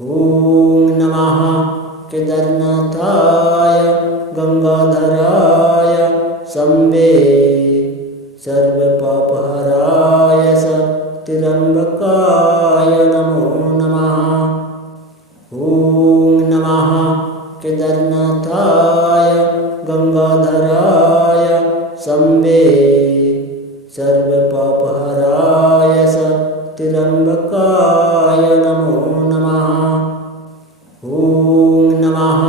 ॐ नमः केदारनाथाय गंगाधराय शम्भे सर्वपापहराय त्र्यम्बकाय नमो नमः। ॐ नमः केदारनाथाय गंगाधराय शम्भे सर्वपापहराय त्र्यम्बकाय नमो नमः। ॐ नमः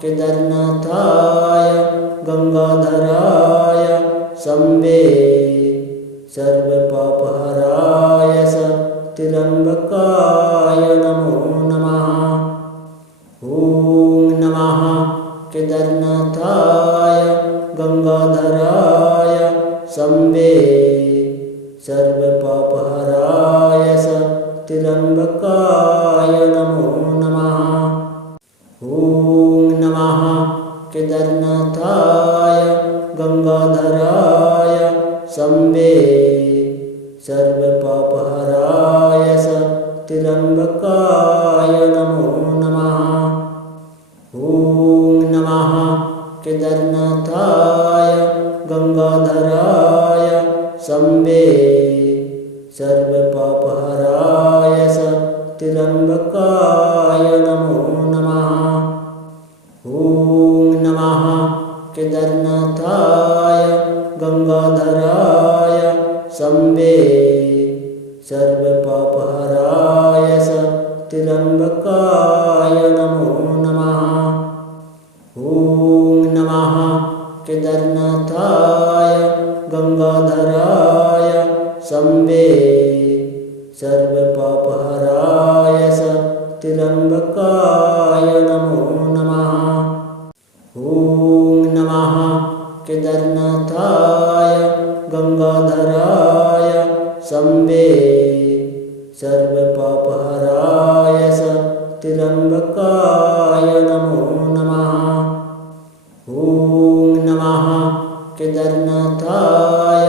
केदारनाथाय गंगाधराय शम्भे सर्वपापहराय त्र्यम्बकाय नमो नमः। ॐ नमः केदारनाथाय गंगाधराय शम्भे सर्वपापहराय त्र्यम्बकाय नमो नमः। ॐ नमः केदारनाथाय गंगाधराय शम्भे सर्वपापहराय त्र्यम्बकाय नमो नमः। ॐ नमः केदारनाथाय गंगाधराय शम्भे सर्वपापहराय त्र्यम्बकाय नमो नमः। ॐ नमः केदारनाथाय गंगाधराय शम्भे सर्वपापहराय त्र्यम्बकाय नमो नमः। ॐ नमः केदारनाथाय गंगाधराय शम्भे सर्वपापहराय त्र्यम्बकाय नमो नमः। ॐ नमः केदारनाथाय गंगाधराय शम्भे सर्वपापहराय त्र्यम्बकाय नमो नमः। ॐ नमः केदारनाथाय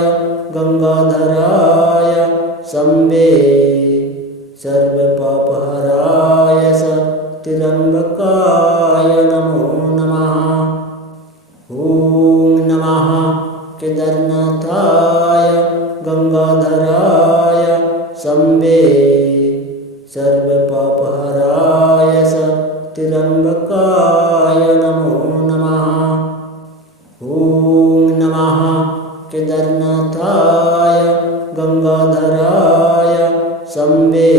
गंगाधराय शम्भे सर्वपापहराय त्र्यम्बकाय नमो नमः। ॐ नमः केदारनाथाय गंगाधराय शम्भे सर्वपापहराय त्र्यम्बकाय नमो नमः। ॐ नमः केदारनाथाय गंगाधराय शम्भे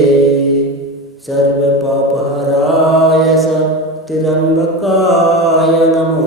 सर्वपापहराय त्र्यम्बकाय नमो